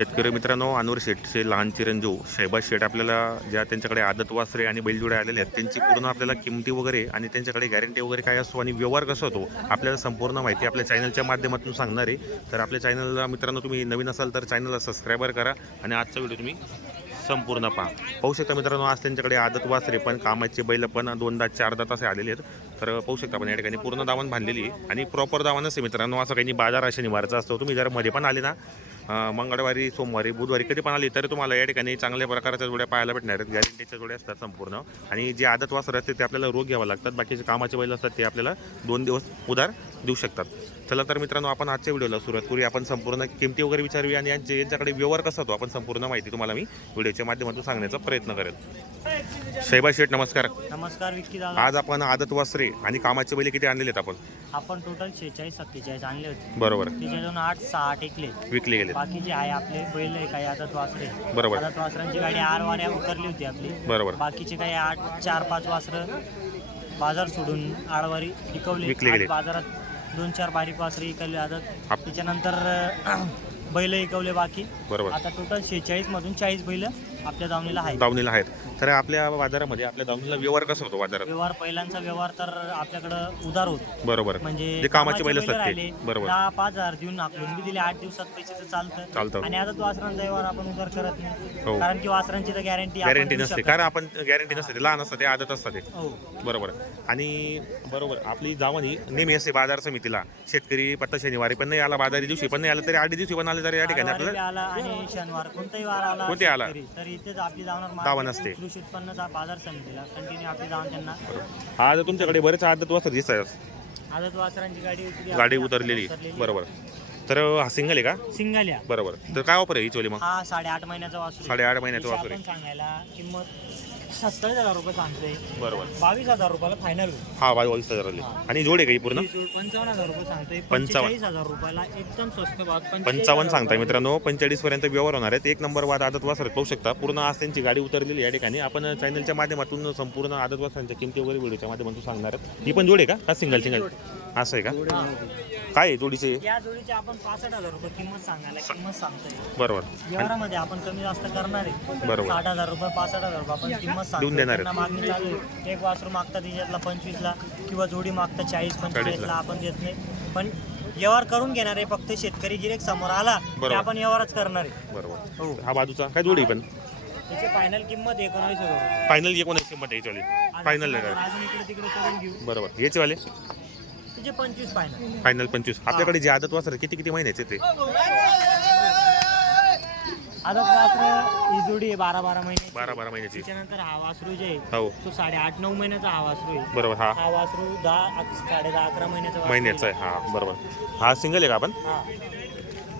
शेतकरी मित्रांनो अनवर शेठचे लहान चिरंजीव शैबाज शेट आपल्याला ज्या त्यांच्याकडे आदत वासरे आणि बैलजोड्या आलेले आहेत त्यांची पूर्ण आपल्याला किमती वगैरे आणि त्यांच्याकडे गॅरंटी वगैरे काय असतो आणि व्यवहार कसा होतो आपल्याला संपूर्ण माहिती आपल्या चॅनलच्या माध्यमातून सांगणार आहे. तर आपल्या चॅनलला मित्रांनो तुम्ही नवीन असाल तर चॅनलला सबस्क्रायबर करा आणि आजचा व्हिडिओ तुम्ही संपूर्ण पहा. पाहू शकता मित्रांनो आज त्यांच्याकडे आदत वासरे पण कामाचे बैल पण दोनदा चारदा असे आलेले आहेत. तर पाहू शकता आपण या ठिकाणी पूर्ण दावण बांधलेली आहे आणि प्रॉपर दावण आहे मित्रांनो असं काही बाजार हा शनिवारचा असतो. तुम्ही जर मध्ये पण आले ना मंगळवारी सोमवारी बुधवारी कधी पण आली तर तुम्हाला या ठिकाणी चांगल्या प्रकारच्या जोड्या पाहायला भेटणार आहेत. गॅरंटीच्या जोड्या असतात संपूर्ण. आणि जे आदत वासर असते ते आपल्याला रोग घ्यावं लागतात. बाकीचे कामाचे बैल असतात ते आपल्याला दोन दिवस उधार देऊ शकतात. चला तर मित्रांनो आपण आजच्या व्हिडिओला सुरुवात करूया. आपण संपूर्ण किमती वगैरे विचारूया आणि यांचे यांच्याकडे व्यवहार कसा होतो? आपण संपूर्ण माहिती तुम्हाला मी व्हिडिओच्या माध्यमातून सांगण्याचा प्रयत्न करेल. शैबा शेठ नमस्कार. नमस्कार विक्की दादा. आज आपण आदत वासरे आणि कामाचे बैल किती आणलेले आहेत आपण? आपण टोटल शेहेचाळीस सत्तेचाळीस आणले होते. बरोबर. त्याच्यातून आठ सहा आठ एकले विकले गेले बाकीचे आहे आपले बैल आहे काही आदत वासरे बरोबर. आदत वासरांची गाडी आर वाऱ्या उतरली होती आपली. बरोबर. बाकीचे काही आठ चार पाच वासरं बाजार सोडून आडवारी विकवले. विकले गेले. आज बाजारात दोन चार बारीक वासरे विकवले आदत. आप- त्याच्यानंतर अं, बैल विकवले बाकी. बरोबर. आता टोटल शेहेचाळीस मधून चाळीस बैल आपल्या दावणीला आहे दावणीला आहेत. तर आपल्या बाजारामध्ये आपल्या दावणीला व्यवहार कसा होतो बाजारात? व्यवहार पहिल्यांचा व्यवहार तर आपल्याकडं उधार होतो. बरोबर. म्हणजे जे कामाचे बैल बैल असतात ते. राहिले, बरोबर. दहा पाच हजार देऊन बी दिले आठ दिवसात पैसे तर चालतं चालतं. आणि आता तो वासरांचा व्यवहार आपण उधार करत हो. नाही कारण की वासरांची तर गॅरंटी गॅरंटी नसते. कारण आपण गॅरंटी नसते. ते लहान असतात ते आदत असतात ते. हो. बरोबर. आणि बरोबर आपली जावणी नेहमी असते बाजार समितीला. शेतकरी पत्ता शनिवारी पण नाही आला बाजारी दिवशी पण नाही आला तरी आठ दिवशी पण आले तरी या ठिकाणी आला आणि शनिवार. कोणताही वार आला कोणते आला? शेतकरी, इथेच आपली जाणार दावण असते. कृषी उत्पन्नाचा बाजार समितीला कंटिन्यू आपली जाऊन त्यांना आज तुमच्याकडे बरेच आदत वासर दिसत आहेत. आदत वासरांची गाडी उतरली गाडी आपली उतरलेली. उतरलेली. बरोबर. तर हा सिंगल आहे का? सिंगाल्या बरोबर. तर काय ऑफर आहे ही चोली मग? हा साडेआठ महिन्याचा वासरू आहे. साडेआठ महिन्याचं वासर आपण सांगायला किंमत सत्तर हजार रुपये सांगतोय. आहे बरोबर. बावीस हजार रुपयाला फायनल हा बावीस हजार आले आणि जोड आहे का ही पूर्ण? पंचावन्न हजार रुपये सांगतोय. पंचावन्न. हजार रुपयाला एकदम स्वस्त भाव. पंचावन्न सांगताय मित्रांनो पंचेचाळीस पर्यंत व्यवहार होणार आहेत. एक नंबर वाद आदत वासर पाहू शकता. पूर्ण आज त्यांची गाडी उतरलेली या ठिकाणी. आपण चॅनलच्या माध्यमातून संपूर्ण आदत वासरांच्या किमती वगैरे व्हिडिओच्या माध्यमातून सांगणार आहेत. ही पण जोड आहे का? का सिंगल सिंगल असं आहे का? काय आहे जोडीचे? या जोडीची आपण पासष्ट हजार रुपये किंमत सांगायला किंमत सांगतोय. बरोबर. व्यवहारामध्ये आपण कमी जास्त करणार आहे. बरोबर. साठ हजार रुपये पासष्ट हजार रुपये आपण किंमत सांगतो देऊन देणार आहेत. मागणी चालू आहे. एक वासरू मागता त्याच्यातला पंचवीसला किंवा जोडी मागता चाळीस पंचेचाळीसला आपण देत नाही. पण व्यवहार करून घेणार आहे फक्त शेतकरी गिरेक समोर आला की बरोबर. आपण व्यवहारच करणार आहे. बरोबर. हो. हा बाजूचा. काय जोडी पण? त्याची फायनल किंमत एकोणावीस हजार रुपये फायनल एकोणऐंशी मध्ये चॉली. फायनल नाही का? अजून इकडे तिकडे करून घेऊ. बरोबर. याचे वाले त्याचे पंचवीस फायनल फायनल पंचवीस. आपल्याकडे जे आदत वासर किती किती महिन्याचे ते? आता वासरू ही जोडी आहे बारा बारा महिने. बारा बारा महिन्याची. त्याच्यानंतर हा वासरू जे आहे हो. तो साडेआठ नऊ महिन्याचा हा वासरू आहे. बरोबर हा. हा वासरू दहा साडे दहा अकरा महिन्याचा वासरू महिन्याचा आहे. हा बरोबर. हा सिंगल आहे का आपण? हा.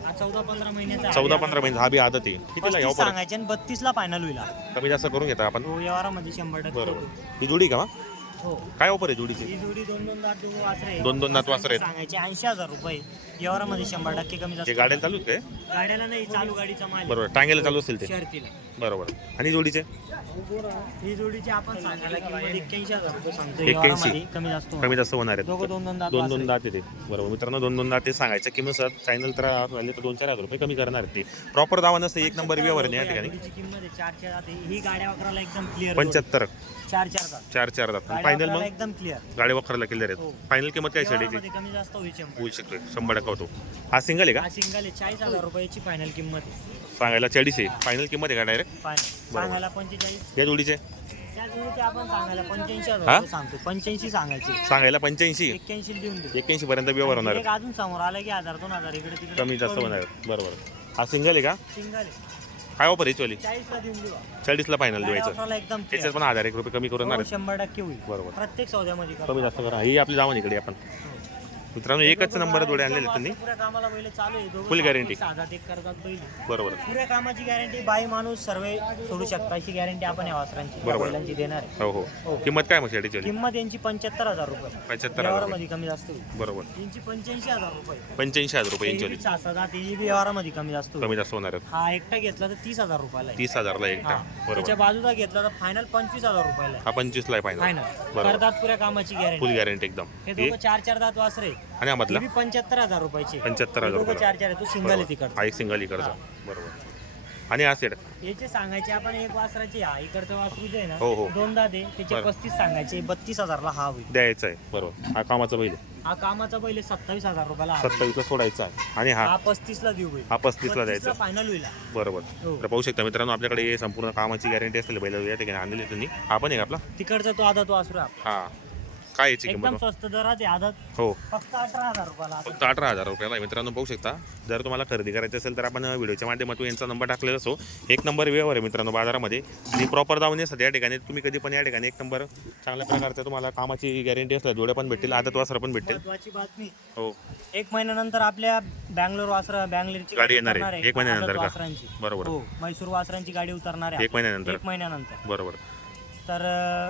हा चौदा पंधरा महिन्याचा चौदा पंधरा महिने हा बी आदत आहे. कितीला पस्तीस ऑफर सांगायचे आणि बत्तीस ला फायनल होईल हा. कमी जास्त करून घेता आपण. तो व्यवहारामध्ये शंभर टक्के बरोबर. ही जोडी का मग? हो. काय ऑफर आहे जोडीची? ही जोडी दोन दोन दात वासरे आहे. दोन दोन दात वासरे आहेत. सांगायचे. ऐंशी हजार रुपये. व्यवहारामध्ये शंभर टक्के कमी जास्त हे गाड्या चालू आहे? गाड्याला नाही चालू गाडीचा माल. बरोबर. टांग्याला चालू असतील ते? शर्तीला. बरोबर. आणि जोडीचे? ही जोडीची आपण सांगायला किंमत एक्क्याऐंशी हजार रुपये सांगतो. 81. व्यवहारामध्ये कमी जास्त होणार. कमी जास्त होणार आहेत. दोन दोन दात दोन वासरे. दोन दात येते. बरोबर. मित्रांनो दोन दोन दात ते सांगायचं. किंमत सर चॅनल तर राहिले तर दोन चार हजार रुपये कमी करणार आहेत ते. प्रॉपर दावा नसते. एक नंबर व्यवहार आहे या ठिकाणी. जोडीची किंमत आहे चार चार दात आहे. ही गाड्या वगैरे एकदम क्लिअर पंच्याहत्तर. चार चार दात. चार चार दात. फायनल मग? एकदम क्लिअर गाडी वखरला किल्लर हो. आहेत फायनल किंमत काय साडीची कमी जास्त होऊ शकतोय शंभर टक्का होतो. हा सिंगल आहे का? हा सिंगल आहे. चाळीस हजार रुपयाची फायनल किंमत आहे. सांगायला चाळीस आहे. फायनल किंमत आहे का डायरेक्ट सांगायला पंचेचाळीस. या जोडीचे? पंच्याऐंशी हा? सांगायचे. सांगायला पंच्याऐंशी? एक्क्याऐंशी पर्यंत व्यवहार होणार एक अजून समोर आलं की हजार दोन हजार इकडे कमी जास्त होणार. बरोबर. हा सिंगल आहे का? सिंगल आहे. काय ऑफर आहे चोली चाळीसला फायनल द्यायचं. त्याच्यात पण हजार एक रुपये कमी करून हो. शंभर टक्के होईल. बरोबर. प्रत्येक सौद्यामध्ये. कमी जास्त करा. ही आपली जावं इकडे आपण. मित्रांनो एकच नंबर जोडे आणलेले त्यांनी. पुऱ्या कामाला बैल चालू आहे. दोघं Full सात- guarantee. एक साधात एक करतात बैल. बरोबर. पुऱ्या कामाची गॅरंटी बाई माणूस सर्व सोडू शकता अशी गॅरंटी आपण या वासरांची या बरोबर. बैलांची देणार आहे. हो हो. किंमत काय मग शेडीची किंमत यांची पंच्याहत्तर हजार रुपये. पंच्याहत्तर हजार रुपये. व्यवहारामध्ये कमी जास्त होईल. बरोबर. यांची पंच्याऐंशी हजार रुपये. पंच्याऐंशी हजार रुपये ही सहा सात ही बी व्यवहारामध्ये कमी जास्त होईल. कमी जास्त होणार आहेत. हा एकटा घेतला तर तीस हजार रुपयाला आहे. तीस हजारला एकटा. हा. बरोबर. त्याच्या बाजूला घेतला तर फायनल पंचवीस हजार रुपयाला. हा पंचवीसला आहे फायनल फायनल बरोबर. करतात पुऱ्या कामाची फुल गॅरंटी गॅरंटी एकदम. हे हे दोघं चार चार दात वासरे. आणि हा मधला? पंच्याहत्तर हजार रुपयाचे. पंच्याहत्तर हजार हे रुपये. चार चार आहे तो सिंगल आहे तिकडचा. हा एक सिंगल इकडचा. बरोबर. आणि हा सेट? याचे सांगायचे आपण एक वासराची हा इकडचं वासरू जे आहे हो, हो. ना दोनदा दे त्याचे बरं. पस्तीस सांगायचे बत्तीस हजारला हा होईल. द्यायचा आहे बरोबर. हा कामाचा बैल आहे. हा कामाचा पहिले सत्तावीस हजार रुपयाला हा होईल. सत्तावीसला सोडायचा आहे. आणि हा? हा पस्तीस ला देऊ होईल. हा पस्तीसला द्यायचा फायनल होईल हा. बरोबर. हो. तर पाहू शकता मित्रांनो आपल्याकडे हे संपूर्ण कामाची गॅरंटी असलेली बैल या ठिकाणी आणलेली आहे त्यांनी हा पण आहे का आपला? तिकडचा तो आदत वासरू आहे आपला. हा. काय याची एकदम किंमत स्वस्त दरात आहे आदत. हो. फक्त अठरा हजार रुपयाला आदत. फक्त अठरा हजार रुपयाला आहे. मित्रांनो पाहू शकता जर तुम्हाला खरेदी करायची असेल तर आपण व्हिडिओच्या माध्यमातून यांचा नंबर टाकलेला असो. एक नंबर व्यवहार आहे मित्रांनो बाजारामध्ये. आणि प्रॉपर दावण्यासाठी या ठिकाणी. तुम्ही कधी पण या ठिकाणी एक नंबर चांगल्या प्रकारचं तुम्हाला कामाची गॅरंटी असतात. जोड्या पण भेटतील आदत वासर पण भेटतील. महत्वाची बातमी. हो. एक महिन्यानंतर आपल्या बँगलोर वासरा बँगलोरची गाडी येणार आहे. उतरणार एक महिन्यानंतर आदत का? वासरांची. बरोबर. हो म्हैसूर वासरांची गाडी उतरणार आहे एक महिन्यानंतर. एक महिन्यानंतर. बरोबर. तर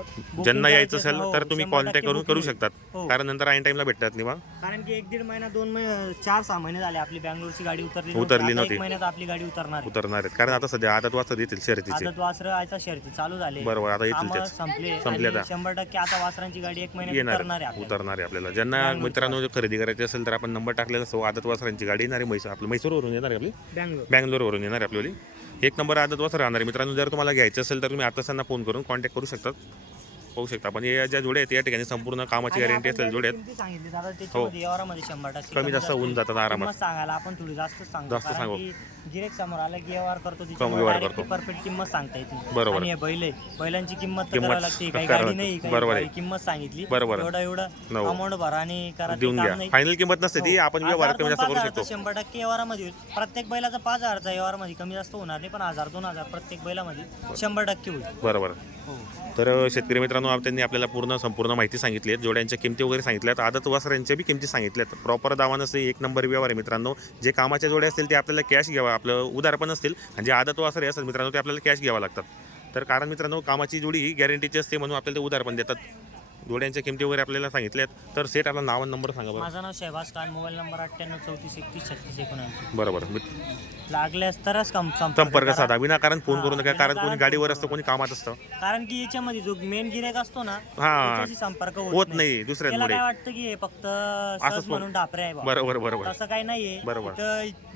booking ज्यांना यायचं करायचं असेल हो, तर तुम्ही शंभर कॉन्टॅक्ट करून करू booking शकतात. हो. कारण नंतर ऐन टाइमला भेटतात मग कारण की एक दीड महिना दोन महिने चार सहा महिने झाले आपली बँगलोरची गाडी उतरली उतरली आता नव्हती. एक महिन्यात आपली गाडी उतरणार आहे. उतरणार आहेत. कारण आता सध्या आदत वासर येतील शर्यतीचे. आदत वासर आयचा शर्ती चालू झाले. बरोबर आता येतील कामं तेच संपले. संपले आणि आता. शंभर टक्के आता वासरांची गाडी एक महिन्यात येणार उतरणार आहे आपल्याला. उतरणार आहे आपल्याला. ज्यांना मित्रांनो जर खरेदी करायची असेल तर आपण नंबर टाकलेला असो आदत वासरांची गाडी येणार आहे. म्हैसूर आपलं म्हैसूरवरून येणार आहे आपली? बँगलोर. बँगलोरवरून येणार आहे आपल्याली एक नंबर आदत वाचा राहणार आहे. मित्रांनो जर तुम्हाला घ्यायचं असेल तर तुम्ही आता त्यांना फोन करून कॉन्टॅक्ट करू शकतात. पाहू शकता पण या ज्या जोड्या आहेत या ठिकाणी संपूर्ण कामाची गॅरंटी ज्या जोड्या आहेत टक्के कमी जास्त होऊन जातात आरामात सांगायला आपण थोडी जास्त जास्त सांगू. गिरेक समोर आला की व्यवहार करतो कमी व्यवहार करतो. परफेक्ट किंमत सांगता येते बरोबर. आणि हे बैल आहे. बैलांची किंमत तर किंमत करावी लागते काही करावी गाडी नाही. काही बरोबर आहे. गाडी किंमत सांगितली बरोबर. एवढं एवढं हो. अमाऊंट भरा आणि करा ते देऊन काम घ्या नाही. फायनल किंमत नसते ती हो. आपण व्यवहार हजार कमी दोन जास्त पाच करू हजारचं शकतो शंभर टक्के व्यवहारामध्ये होईल प्रत्येक बैलाचा पाच हजारचा व्यवहारामध्ये कमी जास्त होणार नाही पण हजार दोन हजार प्रत्येक बैलामध्ये शंभर टक्के होईल बरोबर हो तर शेतकरी मित्रांनो आप- त्यांनी आपल्याला पूर्ण संपूर्ण माहिती सांगितली आहे. जोड्यांच्या किमती वगैरे सांगितल्यात आदत वासरांच्या बी किमती सांगितल्यात प्रॉपर दावा नसते एक नंबर व्यवहार आहे मित्रांनो. जे कामाच्या जोड्या असतील ते आपल्याला कॅश घ्यावा आपलं उदारपण असतील. आणि जे आदत वासरे असतात मित्रांनो ते आपल्याला कॅश घ्यावा लागतात. तर कारण मित्रांनो कामाची जोडी ही गॅरंटीची असते म्हणून आपल्याला ते उधार पण देतात. जोड्यांच्या किमती वगैरे आपल्याला सांगितल्यात तर सेट आपला नाव आणि नंबर सांगा बरं. माझं नाव शहबाज खान मोबाईल नंबर अठ्ठ्याण्णव चौतीस एकतीस छत्तीस एकोणऐंशी. बरोबर. लागल्यास तरच कम संपर्क. साधा. विनाकारण फोन करू नका कारण कोणी गाडीवर असतं कोणी कामात असतं. कारण की याच्यामध्ये जो मेन गिरेक असतो ना हा. संपर्क होत नाही. दुसऱ्यांमुळे काय वाटतं की हे फक्त असंच म्हणून डापरे आहे. बरोबर बरोबर. तसं काही नाहीये. बरोबर.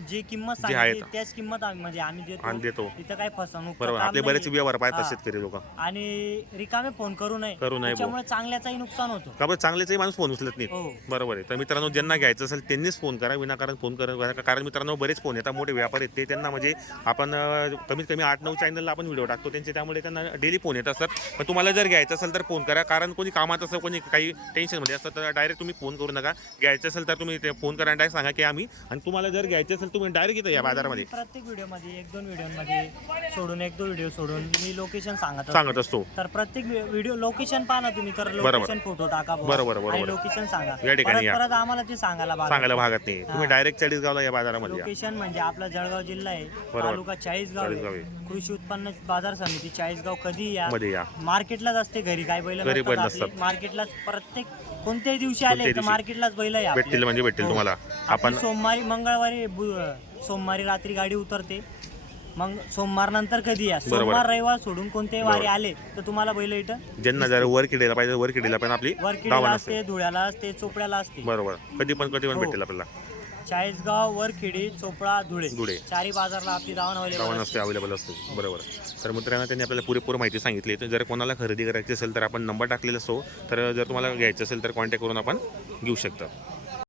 जी किंमत आहे सांगितली. त्याच किंमत आम्ही म्हणजे आम्ही देतो. तिथं काही फसवणूक बरोबर. आपले बरेच व्यवहार पाहतात. शेतकरी लोक. आणि रिकामे फोन करू नये. करू नये भाऊ. त्याच्यामुळे चांगल्याचाही नुकसान होतो. का बरं? चांगलेचही माणूस फोन उचलत नाही हो. बरोबर आहे. तर मित्रांनो ज्यांना घ्यायचं असेल त्यांनीच फोन करा विनाकारण फोन करा. कारण मित्रांनो बरेच फोन येतात मोठे व्यापार आहेत. ते त्यांना म्हणजे आपण अं, कमीत कमी आठ नऊ चॅनलला आपण व्हिडिओ टाकतो. त्यांचे त्यामुळे त्यांना डेली फोन येत असतात. पण तुम्हाला जर घ्यायचं असेल तर फोन करा. कारण कोणी कामात असं कोणी काही टेन्शनमध्ये असतं तर डायरेक्ट तुम्ही फोन करू नका. घ्यायचं असेल तर तुम्ही ते फोन करा डायरेक्ट सांगा की आम्ही आणि तुम्हाला जर घ्यायचं असेल तुम्ही डायरेक्ट इथं या बाजारामध्ये. प्रत्येक व्हिडिओमध्ये एक दोन व्हिडिओमध्ये सोडून एक दोन व्हिडिओ सोडून मी लोकेशन सांगत असतो. सांगत असतो. तर प्रत्येक व्हिडिओ लोकेशन पहा ना तुम्ही. तर बरोबर. लोकेशन फोटो टाका बुवा. बरोबर, बरोबर. आणि लोकेशन सांगा या ठिकाणी परत या. परत आम्हाला ते सांगायला भाग सांगायला भागात नाही तुम्ही. डायरेक्ट चाळीसगावला या बाजारामध्ये या लोकेशन म्हणजे आपला जळगाव जिल्हा आहे बरोबर. तालुका चाळीसगाव चाळीसगाव आहे. आहे. कृषी उत्पन्न बाजार समिती चाळीसगाव कधी या मध्ये या मार्केटलाच असते घरी काय बैल घरी बैल नसतात. मार्केटलाच प्रत्येक कोणत्याही दिवशी आले तर दिवशी. मार्केटलाच बैल आहे आपले. भेटतील म्हणजे भेटतील हो. तुम्हाला आपली आपण सोमवारी मंगळवारी बु- सोमवारी रात्री गाडी उतरते मग सोमवार नंतर कधी या? बरोबर. सोमवार रविवार सोडून कोणतेही वारी. आले तर तुम्हाला बैल इथं? ज्यांना जर वर किडेला पाहिजे वर किडेला पण आपली दावा नसते असते धुळ्याला असते चोपड्याला असते. बरोबर. कधी पण कधी पण हो. भेटेल आपल्याला. चाळीसगाव वरखेडी चोपडा धुळे. धुळे. चारी बाजारला आपली दावण दावा अवेलेबल नसते अवेलेबल असते. बरोबर. तर मित्रांनो त्यांनी आपल्याला पुरेपूर माहिती सांगितली. तर जर कोणाला खरेदी करायची असेल तर आपण नंबर टाकलेला असतो. तर जर तुम्हाला घ्यायचं असेल तर कॉन्टॅक्ट करून आपण घेऊ शकता.